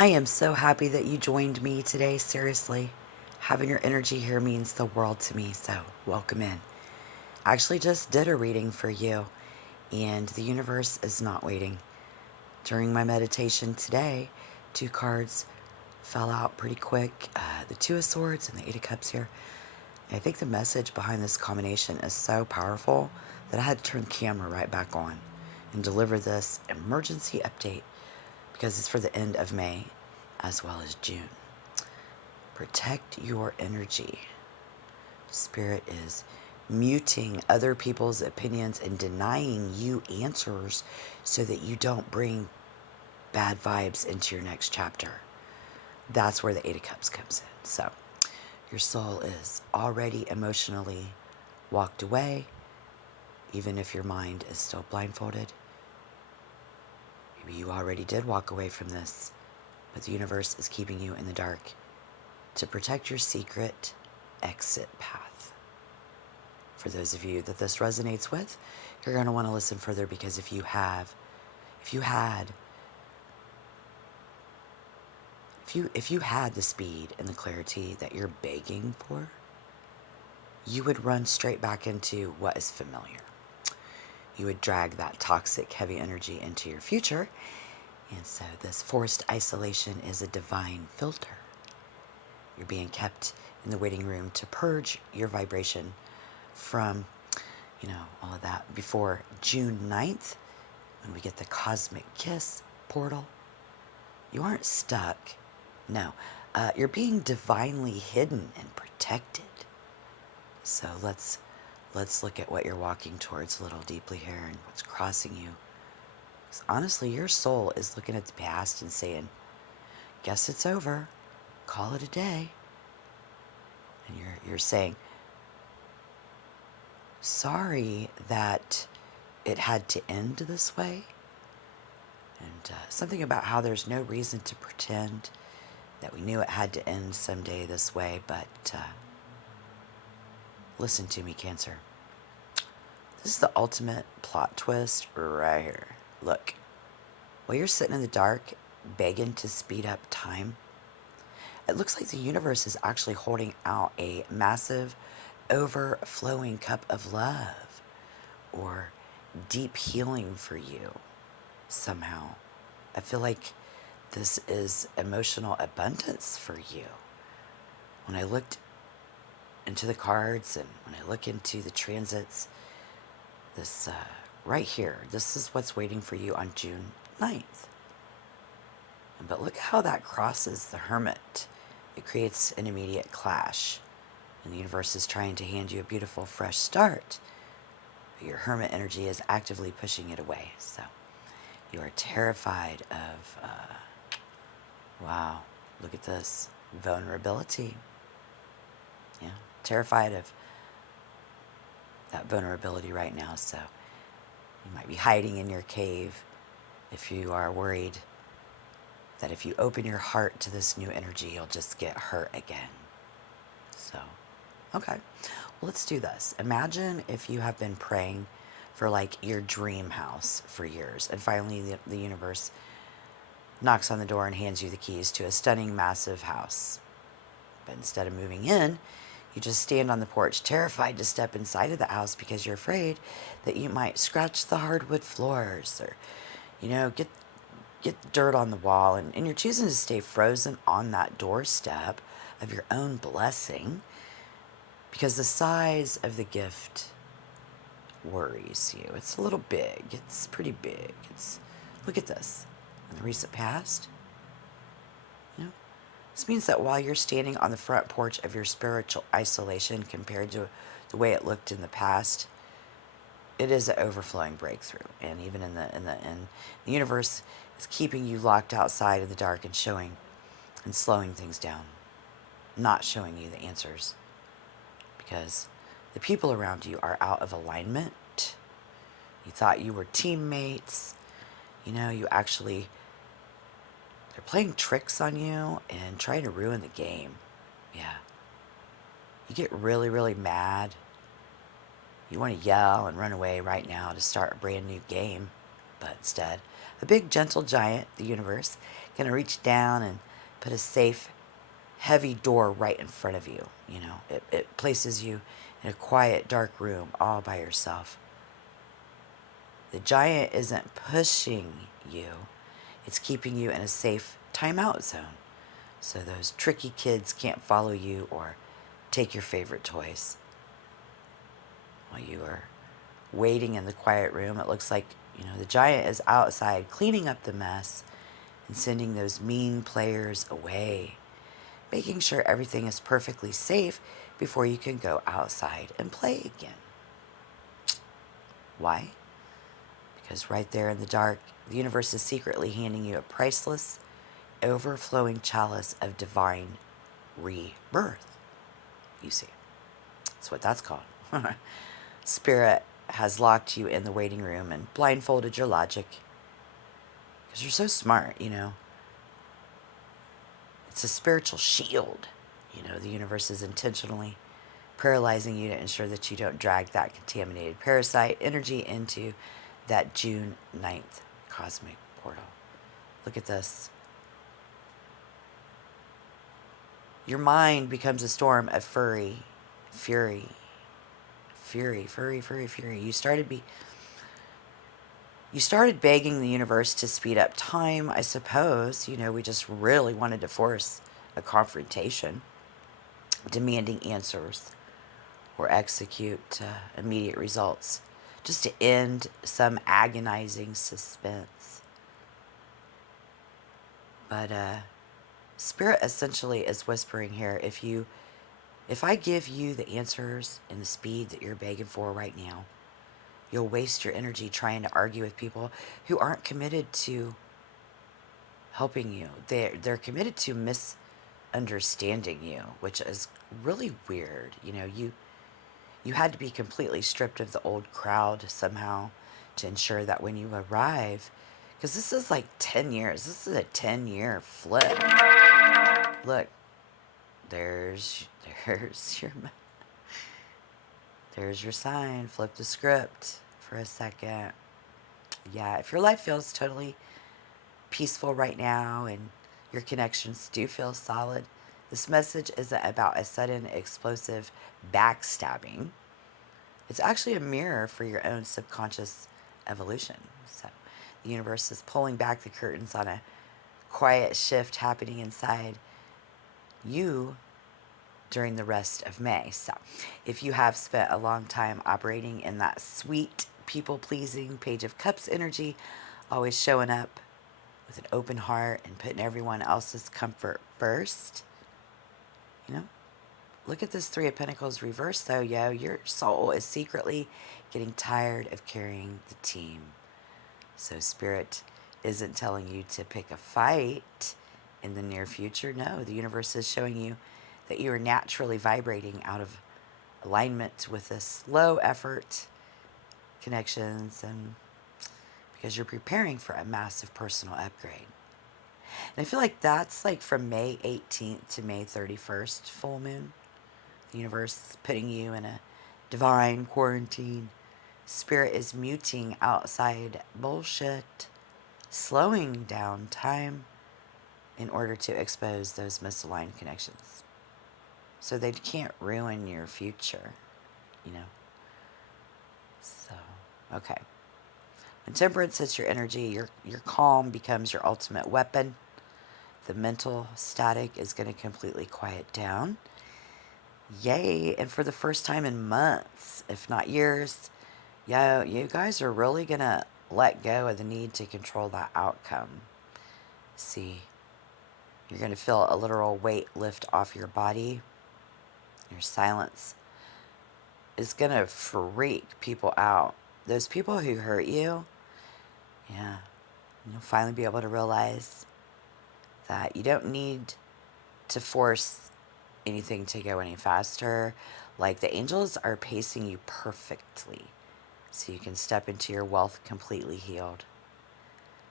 I am so happy that you joined me today. Seriously, having your energy here means the world to me, so welcome in. I actually just did a reading for you, and the universe is not waiting. During my meditation today, two cards fell out pretty quick, the Two of Swords and the Eight of Cups here. And I think the message behind this combination is so powerful that I had to turn the camera right back on and deliver this emergency update because it's for the end of May as well as June. Protect your energy. Spirit is muting other people's opinions and denying you answers so that you don't bring bad vibes into your next chapter. That's where the Eight of Cups comes in. So your soul is already emotionally walked away, even if your mind is still blindfolded. Maybe you already did walk away from this, but the universe is keeping you in the dark to protect your secret exit path. For those of you that this resonates with, you're going to want to listen further, because if you had the speed and the clarity that you're begging for, you would run straight back into what is familiar. You would drag that toxic, heavy energy into your future. And so this forced isolation is a divine filter. You're being kept in the waiting room to purge your vibration from, all of that before June 9th, when we get the cosmic kiss portal. You aren't stuck. No, you're being divinely hidden and protected. So let's look at what you're walking towards a little deeply here and what's crossing you. 'Cause honestly, your soul is looking at the past and saying, guess it's over. Call it a day. And you're saying, sorry that it had to end this way. And something about how there's no reason to pretend that we knew it had to end someday this way. But listen to me, Cancer. This is the ultimate plot twist right here. Look, while you're sitting in the dark begging to speed up time, it looks like the universe is actually holding out a massive, overflowing cup of love or deep healing for you somehow. I feel like this is emotional abundance for you. When I looked into the cards and when I look into the transits, this right here, this is what's waiting for you on June 9th. But look how that crosses the Hermit. It creates an immediate clash. And the universe is trying to hand you a beautiful fresh start. But your Hermit energy is actively pushing it away. So you are terrified of, wow, look at this, vulnerability. Yeah, terrified of that vulnerability right now. So you might be hiding in your cave if you are worried that if you open your heart to this new energy, you'll just get hurt again. So, okay, well, let's do this. Imagine if you have been praying for like your dream house for years, and finally the universe knocks on the door and hands you the keys to a stunning, massive house. But instead of moving in, you just stand on the porch, terrified to step inside of the house because you're afraid that you might scratch the hardwood floors or, get dirt on the wall. And you're choosing to stay frozen on that doorstep of your own blessing because the size of the gift worries you. It's a little big. It's pretty big. Look at this. In the recent past, this means that while you're standing on the front porch of your spiritual isolation compared to the way it looked in the past, it is an overflowing breakthrough. And even in the universe is keeping you locked outside in the dark and slowing things down, not showing you the answers, because the people around you are out of alignment. You thought you were teammates. They're playing tricks on you and trying to ruin the game. Yeah. You get really, really mad. You want to yell and run away right now to start a brand new game. But instead, A big, gentle giant, the universe, going to reach down and put a safe, heavy door right in front of you. You know, it places you in a quiet, dark room all by yourself. The giant isn't pushing you, it's keeping you in a safe timeout zone so those tricky kids can't follow you or take your favorite toys. While you are waiting in the quiet room, it looks like, the giant is outside cleaning up the mess and sending those mean players away, making sure everything is perfectly safe before you can go outside and play again. Why? Because right there in the dark, the universe is secretly handing you a priceless, overflowing chalice of divine rebirth. You see, that's what that's called. Spirit has locked you in the waiting room and blindfolded your logic. Because you're so smart, It's a spiritual shield. The universe is intentionally paralyzing you to ensure that you don't drag that contaminated parasite energy into that June 9th cosmic portal. Look at this. Your mind becomes a storm of fury. You started begging the universe to speed up time, I suppose. We just really wanted to force a confrontation, demanding answers or execute immediate results, just to end some agonizing suspense. But Spirit essentially is whispering here, if I give you the answers and the speed that you're begging for right now, you'll waste your energy trying to argue with people who aren't committed to helping you. They're committed to misunderstanding you, which is really weird. You had to be completely stripped of the old crowd somehow to ensure that when you arrive, because this is like 10 years. This is a 10-year flip. Look, there's your sign. Flip the script for a second. Yeah, if your life feels totally peaceful right now and your connections do feel solid, this message isn't about a sudden explosive backstabbing. It's actually a mirror for your own subconscious evolution. So the universe is pulling back the curtains on a quiet shift happening inside you during the rest of May. So if you have spent a long time operating in that sweet, people-pleasing Page of Cups energy, always showing up with an open heart and putting everyone else's comfort first, look at this Three of Pentacles reverse, though, yo. Your soul is secretly getting tired of carrying the team. So Spirit isn't telling you to pick a fight in the near future. No, the universe is showing you that you are naturally vibrating out of alignment with this low effort connections, and because you're preparing for a massive personal upgrade. And I feel like that's like from May 18th to May 31st, full moon. The universe putting you in a divine quarantine. Spirit is muting outside bullshit, slowing down time in order to expose those misaligned connections, so they can't ruin your future, So, okay. When Temperance hits your energy, your calm becomes your ultimate weapon. The mental static is going to completely quiet down. Yay. And for the first time in months, if not years, you guys are really going to let go of the need to control that outcome. See, you're going to feel a literal weight lift off your body. Your silence is going to freak people out. Those people who hurt you, you'll finally be able to realize that you don't need to force anything to go any faster. Like, the angels are pacing you perfectly so you can step into your wealth completely healed.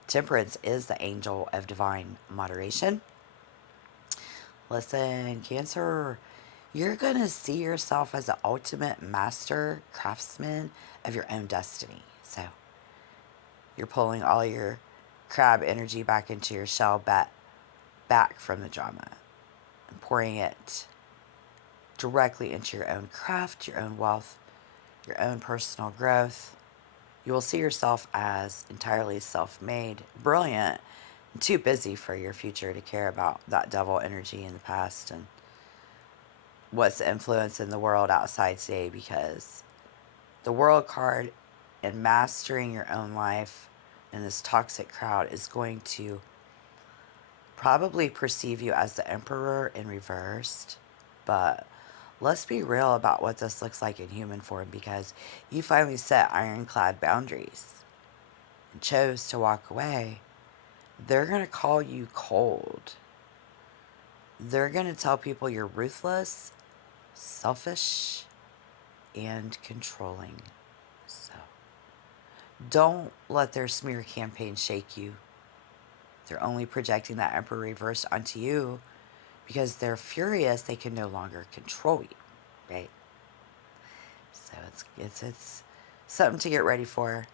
Temperance is the angel of divine moderation. Listen, Cancer, you're going to see yourself as the ultimate master craftsman of your own destiny. So you're pulling all your crab energy back into your shell, back from the drama, and pouring it directly into your own craft, your own wealth, your own personal growth. You will see yourself as entirely self-made, brilliant, and too busy for your future to care about that devil energy in the past and what's the influence in the world outside today, because the world card and mastering your own life in this toxic crowd is going to probably perceive you as the emperor in reversed. But let's be real about what this looks like in human form, because you finally set ironclad boundaries and chose to walk away. They're going to call you cold. They're going to tell people you're ruthless, selfish, and controlling. So don't let their smear campaign shake you. They're only projecting that emperor reverse onto you because they're furious they can no longer control you, right? So it's something to get ready for.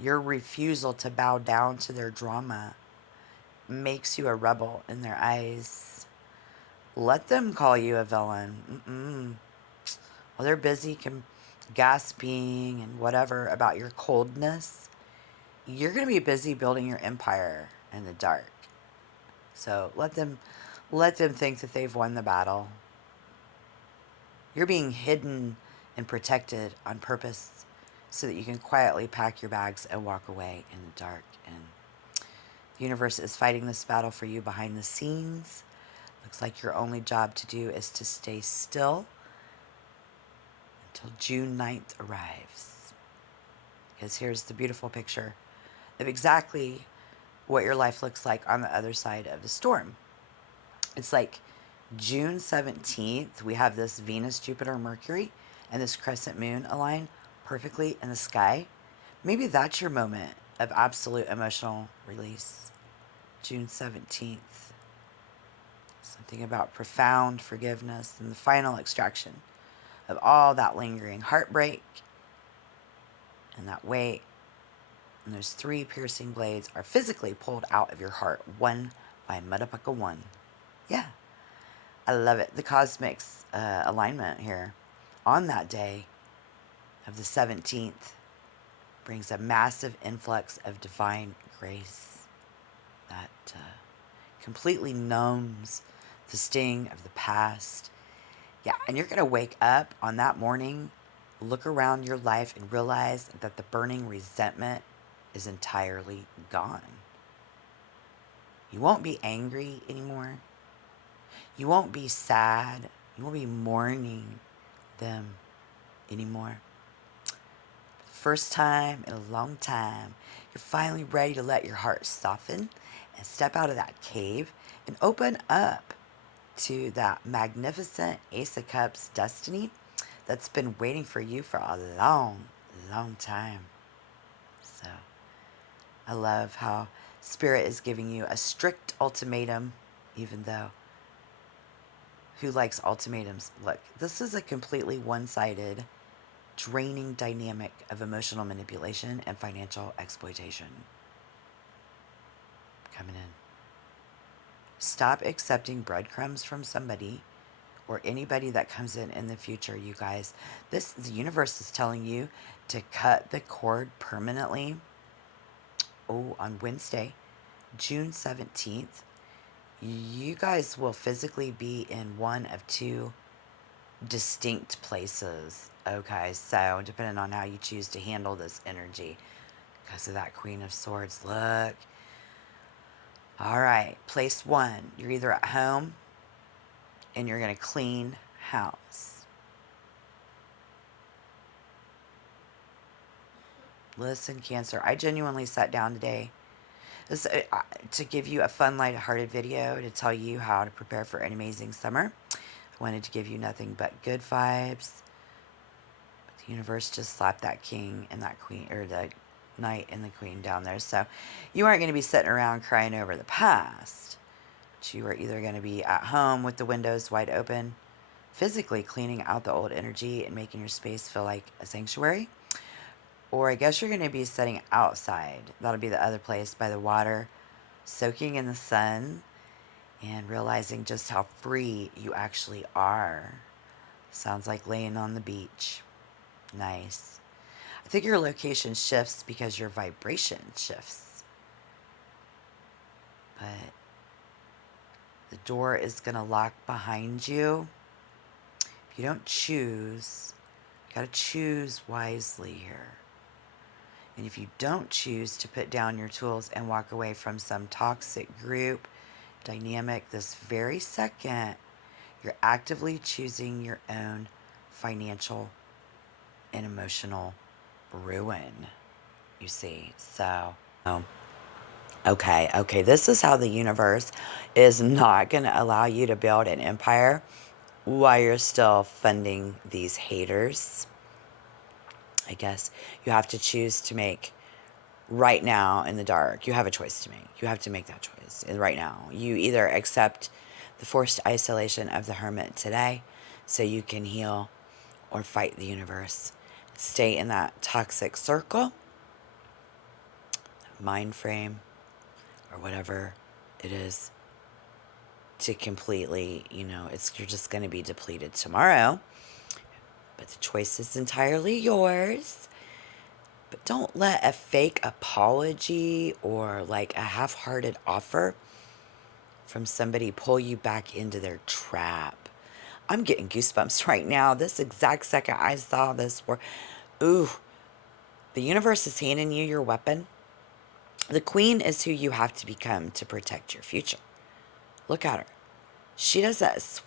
Your refusal to bow down to their drama makes you a rebel in their eyes. Let them call you a villain. While they're busy gasping and whatever about your coldness, you're going to be busy building your empire in the dark. So let them think that they've won the battle. You're being hidden and protected on purpose so that you can quietly pack your bags and walk away in the dark. And the universe is fighting this battle for you behind the scenes. Looks like your only job to do is to stay still until June 9th arrives. Because here's the beautiful picture of exactly what your life looks like on the other side of the storm. It's like June 17th, we have this Venus, Jupiter, Mercury, and this crescent moon align perfectly in the sky. Maybe that's your moment of absolute emotional release. June 17th. Something about profound forgiveness and the final extraction of all that lingering heartbreak and that weight. And those 3 piercing blades are physically pulled out of your heart, one by Mudapaka 1. Yeah, I love it. The cosmics alignment here on that day of the 17th brings a massive influx of divine grace that completely numbs the sting of the past. Yeah, and you're going to wake up on that morning, look around your life, and realize that the burning resentment is entirely gone. You won't be angry anymore. You won't be sad. You won't be mourning them anymore. For the first time in a long time, you're finally ready to let your heart soften and step out of that cave and open up to that magnificent Ace of Cups destiny that's been waiting for you for a long, long time. So I love how Spirit is giving you a strict ultimatum, even though who likes ultimatums? Look, this is a completely one-sided, draining dynamic of emotional manipulation and financial exploitation coming in. Stop accepting breadcrumbs from somebody or anybody that comes in the future, you guys. The universe is telling you to cut the cord permanently. On Wednesday, June 17th, you guys will physically be in one of 2 distinct places. Okay, so depending on how you choose to handle this energy, because of that Queen of Swords, look. All right, place 1, you're either at home and you're going to clean house. Listen, Cancer, I genuinely sat down today to give you a fun, lighthearted video to tell you how to prepare for an amazing summer. I wanted to give you nothing but good vibes. But the universe just slapped that king and that queen, or the knight and the queen down there. So you aren't going to be sitting around crying over the past. But you are either going to be at home with the windows wide open, physically cleaning out the old energy and making your space feel like a sanctuary, Or I guess you're going to be sitting outside. That'll be the other place by the water, soaking in the sun and realizing just how free you actually are. Sounds like laying on the beach. Nice. I think your location shifts because your vibration shifts. But the door is going to lock behind you. If you don't choose, you got to choose wisely here. And if you don't choose to put down your tools and walk away from some toxic group dynamic this very second, you're actively choosing your own financial and emotional ruin, you see. So, okay, this is how the universe is not going to allow you to build an empire while you're still funding these haters. I guess you have to choose to make right now in the dark. You have a choice to make. You have to make that choice right now. You either accept the forced isolation of the hermit today so you can heal, or fight the universe. Stay in that toxic circle, mind frame, or whatever it is, to completely, you're just going to be depleted tomorrow. But the choice is entirely yours. But don't let a fake apology or like a half-hearted offer from somebody pull you back into their trap. I'm getting goosebumps right now. This exact second I saw this, ooh, the universe is handing you your weapon. The queen is who you have to become to protect your future. Look at her. She doesn't,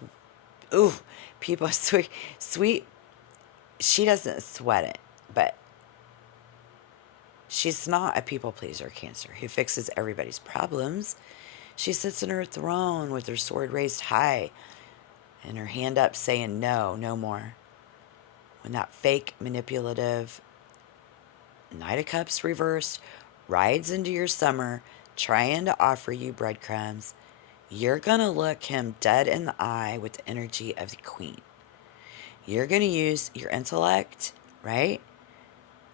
people, sweet. She doesn't sweat it, but she's not a people pleaser, Cancer, who fixes everybody's problems. She sits in her throne with her sword raised high and her hand up saying, no, no more. When that fake, manipulative Knight of Cups reversed rides into your summer trying to offer you breadcrumbs, you're going to look him dead in the eye with the energy of the queen. You're going to use your intellect, right?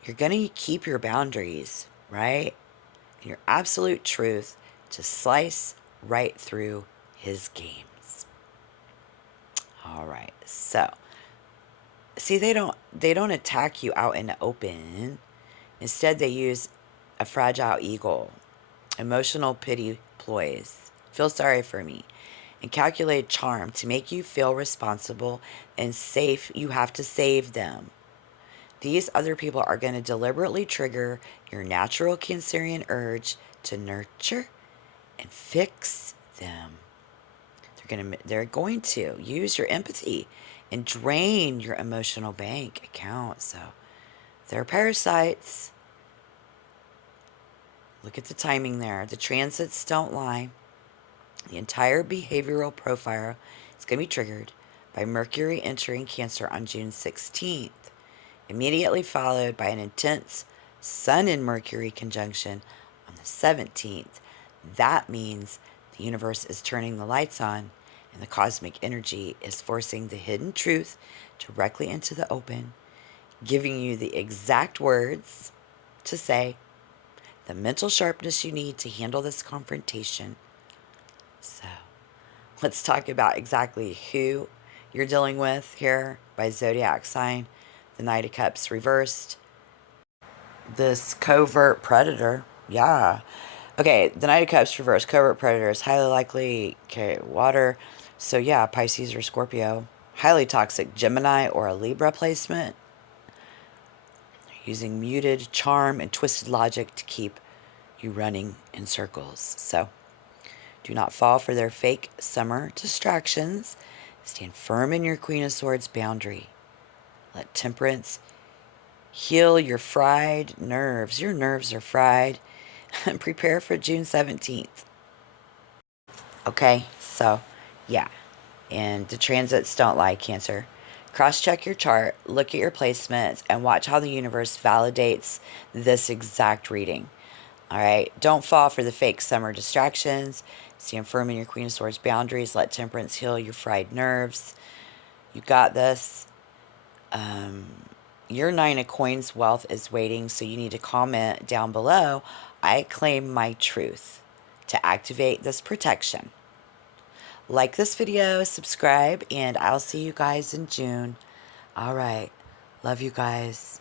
You're going to keep your boundaries, right? And your absolute truth to slice right through his games. All right. So, see, they don't attack you out in the open. Instead, they use a fragile eagle, emotional pity ploys, feel sorry for me, and calculated charm to make you feel responsible and safe. You have to save them. These other people are going to deliberately trigger your natural Cancerian urge to nurture and fix them. They're going to use your empathy and drain your emotional bank account. So they're parasites. Look at the timing there. The transits don't lie. The entire behavioral profile is going to be triggered by Mercury entering Cancer on June 16th, immediately followed by an intense Sun and Mercury conjunction on the 17th. That means the universe is turning the lights on and the cosmic energy is forcing the hidden truth directly into the open, giving you the exact words to say, the mental sharpness you need to handle this confrontation. So, let's talk about exactly who you're dealing with here by zodiac sign. The Knight of Cups reversed. This covert predator. Yeah. Okay, the Knight of Cups reversed. Covert predator is highly likely. Okay, water. So, yeah, Pisces or Scorpio. Highly toxic Gemini or a Libra placement. Using muted charm and twisted logic to keep you running in circles. So, do not fall for their fake summer distractions. Stand firm in your Queen of Swords boundary. Let temperance heal your fried nerves. Your nerves are fried. And prepare for June 17th. Okay, so yeah. And the transits don't lie, Cancer. Cross-check your chart, look at your placements, and watch how the universe validates this exact reading. All right, don't fall for the fake summer distractions. Stand firm in your Queen of Swords boundaries. Let temperance heal your fried nerves. You got this. Your Nine of Coins wealth is waiting, so you need to comment down below, I claim my truth, to activate this protection. Like this video, subscribe, and I'll see you guys in June. All right. Love you guys.